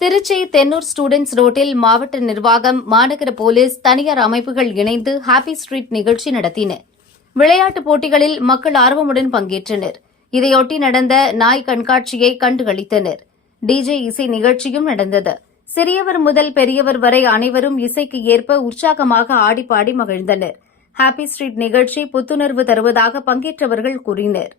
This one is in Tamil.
திருச்சி தென்னூர் ஸ்டூடெண்ட்ஸ் ரோட்டில் மாவட்ட நிர்வாகம், மாநகர போலீஸ், தனியார் அமைப்புகள் இணைந்து ஹாப்பி ஸ்ட்ரீட் நிகழ்ச்சி நடத்தின. விளையாட்டுப் போட்டிகளில் மக்கள் ஆர்வமுடன் பங்கேற்றனர். இதையொட்டி நடந்த நாய் கண்காட்சியை கண்டுகளித்தனர். டிஜே இசை நிகழ்ச்சியும் நடந்தது. சிறியவர் முதல் பெரியவர் வரை அனைவரும் இசைக்கு ஏற்ப உற்சாகமாக ஆடிப்பாடி மகிழ்ந்தனர். ஹாப்பி ஸ்ட்ரீட் நிகழ்ச்சி புத்துணர்வு தருவதாக பங்கேற்றவர்கள் கூறினர்.